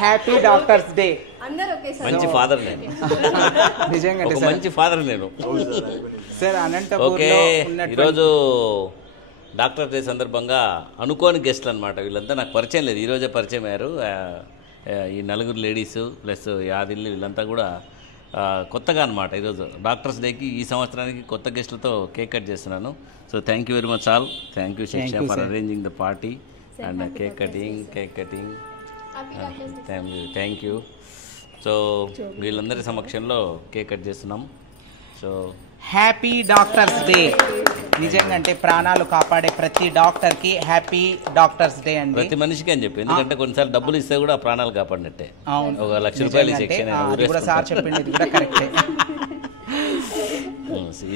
Happy doctors day. మంచి father నేను, నిజంగా మంచి ఫాదర్ నేను సార్. అనంతపురంలో ఈరోజు డాక్టర్ డే సందర్భంగా అనుకోని గెస్ట్లు అనమాట. వీళ్ళంతా నాకు పరిచయం లేదు, ఈరోజే పరిచయం అయ్యారు. ఈ నలుగురు లేడీసు ప్లస్ యాదిల్లు వీళ్ళంతా కూడా కొత్తగా అనమాట. ఈరోజు డాక్టర్స్ డేకి ఈ సంవత్సరానికి కొత్త గెస్టులతో కేక్ కట్ చేస్తున్నాను. So thank you very much all. Thank you Shiksha for arranging the party and cake cutting. Thank you. So వీళ్ళందరి సమక్షంలో కేక్ కట్ చేస్తున్నాం. So happy doctors day. నిజంగా అంటే ప్రాణాలు కాపాడే ప్రతి డాక్టర్ కి హ్యాపీ డాక్టర్స్ డే అండి. ప్రతి మనిషికి అని చెప్పి, ఎందుకంటే కొన్నిసార్లు డబ్బులు ఇస్తే కూడా ప్రాణాలు కాపాడినట్టే. ఒక 1,00,000 రూపాయలు సార్ చెప్పింది కూడా కరెక్టే.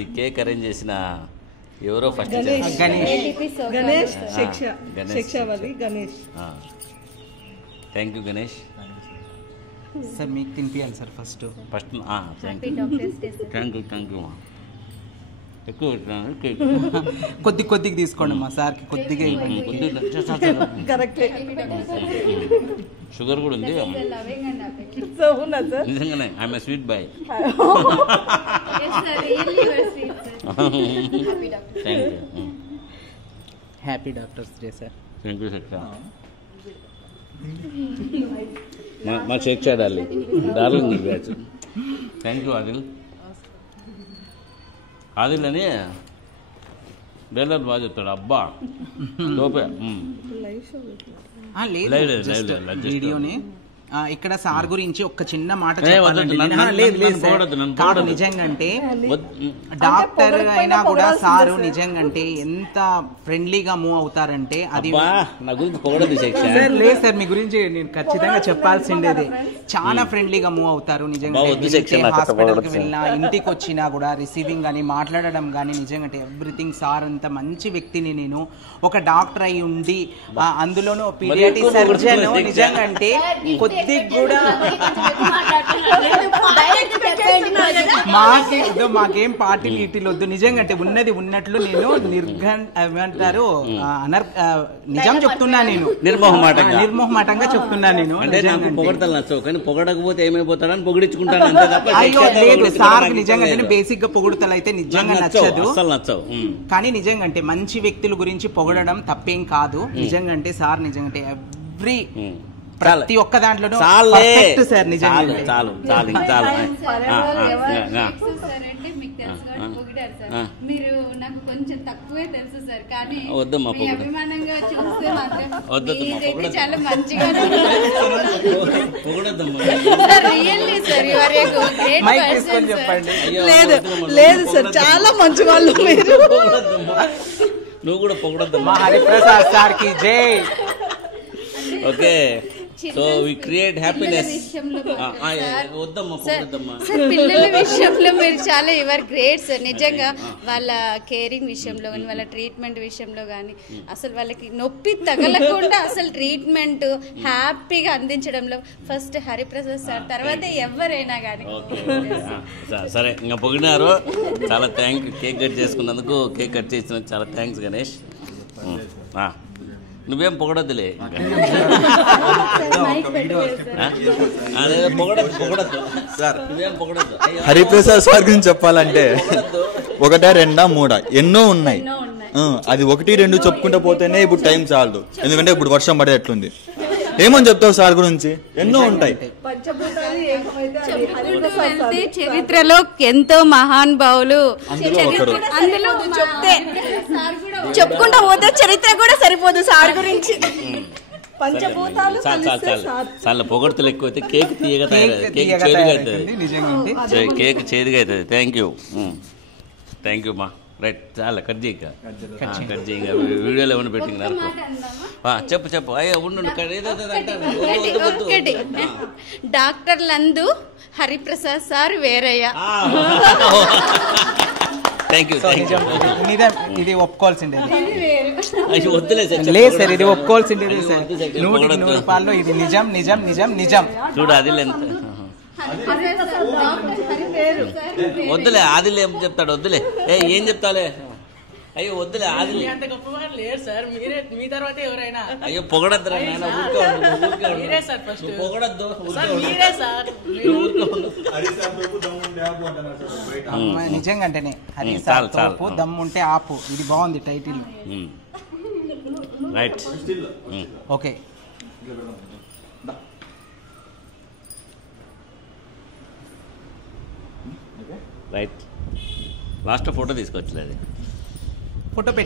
ఈ కేక్ అరేంజ్ చేసిన ఎవరో first Ganesh. Thank you Ganesh sir. మీకు తినిపించాలి సార్ ఫస్ట్. Thank you. ఎక్కువ కొద్దిగా తీసుకోండి మా సార్కి, కొద్దిగా. షుగర్ కూడా ఉంది నిజంగానే. I'm sweet boy. Thank you. Happy doctors day sir. Thank you శిక్ష. మా శిక్ష darling batch. Thank you Adil. Adil అని డైలాగ్ బాగా చెప్తాడు. అబ్బా తోపే. వీడియోని ఇక్కడ సార్ గురించి ఒక చిన్న మాట నిజంగా అంటే డాక్టర్ అయినా కూడా సారు నిజంగా అంటే ఎంత ఫ్రెండ్లీగా మూవ్ అవుతారంటే అది లేదు సార్. మీ గురించి నేను ఖచ్చితంగా చెప్పాల్సిండేది. చాలా ఫ్రెండ్లీగా మూవ్ అవుతారు నిజంగా. హాస్పిటల్కి వెళ్ళినా ఇంటికి వచ్చినా కూడా రిసీవింగ్ కానీ మాట్లాడడం కానీ నిజంగా అంటే ఎవ్రీథింగ్. సార్ అంత మంచి వ్యక్తిని నేను ఒక డాక్టర్ అయి ఉండి అందులోనూ పీడియాట్రిక్ సర్జన్ నిజంగా అంటే కొద్దిగా కూడా మాకేం పార్టీలు ఇటీలు వద్దు. నిజంగా అంటే ఉన్నది ఉన్నట్లు నేను ఏమంటారు నిజం చెప్తున్నా. నేను నిర్మోహమాటంగా చెప్తున్నా. నేను పొగడతలు నచ్చవు, కానీ పొగడకపోతే ఏమైపోతాడని పొగిడించుకుంటాను అంతే తప్ప. లేదు సార్ నిజంగా అంటే బేసిక్ గా పొగుడుతలు అయితే నిజంగా నచ్చదు, నచ్చవు. కానీ నిజంగా అంటే మంచి వ్యక్తుల గురించి పొగడడం తప్పేం కాదు. నిజంగా అంటే సార్ నిజంగా అంటే ఎవ్రీ ప్రతి ఒక్క దాంట్లోనూ సార్ నిజంగా చాలు. మీరు నాకు కొంచెం తక్కువే తెలుసు సార్, కానీ వద్దమ్మా అభిమానంగా చూస్తే మాత్రం చాలా మంచిగా. లేదు సార్, చాలా మంచి వాళ్ళు మీరు. నువ్వు కూడా పొగడద్దమ్మా. హరిప్రసాద్ సార్ కి జై. Okay, so we create happiness. వద్దమ్మా పొగడద్దమ్మా. సార్ పిల్లల విషయంలో మీరు చాలా యువర్ గ్రేట్ సార్. నిజంగా వాళ్ళ కేరింగ్ విషయంలో కానీ వాళ్ళ ట్రీట్మెంట్ విషయంలో కానీ అసలు వాళ్ళకి నొప్పి తగలకుండా అసలు ట్రీట్మెంట్ హ్యాపీగా అందించడంలో ఫస్ట్ హరిప్రసాద్ సార్, తర్వాత ఎవరైనా కానీ. సరే, ఇంకా పొగిడినారు. చాలా థ్యాంక్ యూ. కేక్ కట్ చేసుకున్నందుకు, కేక్ కట్ చేసినందుకు చాలా థ్యాంక్స్ గణేష్. నువ్వేం పొగడద్దులే, హరిప్రసాద్ సార్ గురించి చెప్పాలంటే 1, 2, 3 ఎన్నో ఉన్నాయి. అది 1, 2 చెప్పుకుంటూ పోతేనే ఇప్పుడు టైం చాలదు, ఎందుకంటే ఇప్పుడు వర్షం పడేట్లుంది. ఏమని చెప్తావు సార్ గురించి? ఎన్నో ఉంటాయి. చరిత్రలో ఎంతో మహానుభావులు చెప్పుకుంటా పోతే చరిత్ర కూడా సరిపోదు సార్ గురించి. పంచభూతాలు చాలా పొగడతలు ఎక్కువైతే కేక్ తీయగా కేక్ చేదుగా అవుతుంది. థ్యాంక్ యూ మా. రైట్, చాలా కట్ చేయక వీడియోలో ఏమైనా పెట్టింది. చెప్పు. అయ్యా ఉండు. డాక్టర్లందు హరిప్రసాద్ సార్ వేరయ్యా. ఇది ఒప్పుకోవాల్సిండేది. వద్దులే సార్, లేదు సార్, ఇది ఒప్పుకోవాల్సిండేది సార్. 100 రూపాయల్లో ఇది నిజం నిజం నిజం నిజం. చూడు అది వద్దులే, ఆదిల్ ఏం చెప్తాడు? వద్దులే. ఏం చెప్తాలే? అయ్యో వద్దులే ఆది అంత గొప్పవారు లేరు సార్, మీరే, మీ తర్వాత ఎవరైనా. అయ్యో పొగడద్దు నాయన, ఊరికే ఉండు, ఊరికే ఉండు. మీరే సార్ ఫస్ట్. నువ్వు పొగడద్దు, సార్ ఊరికే ఉండు. మీరే సార్. నిజంగా అంటేనే హరి చాలు, సార్ చాలు. తోపు దమ్ముంటే ఆపు. ఇది బాగుంది title. Right. Okay right. Last photo తీసుకొచ్చలేదు. ఫోటో పెట్టు.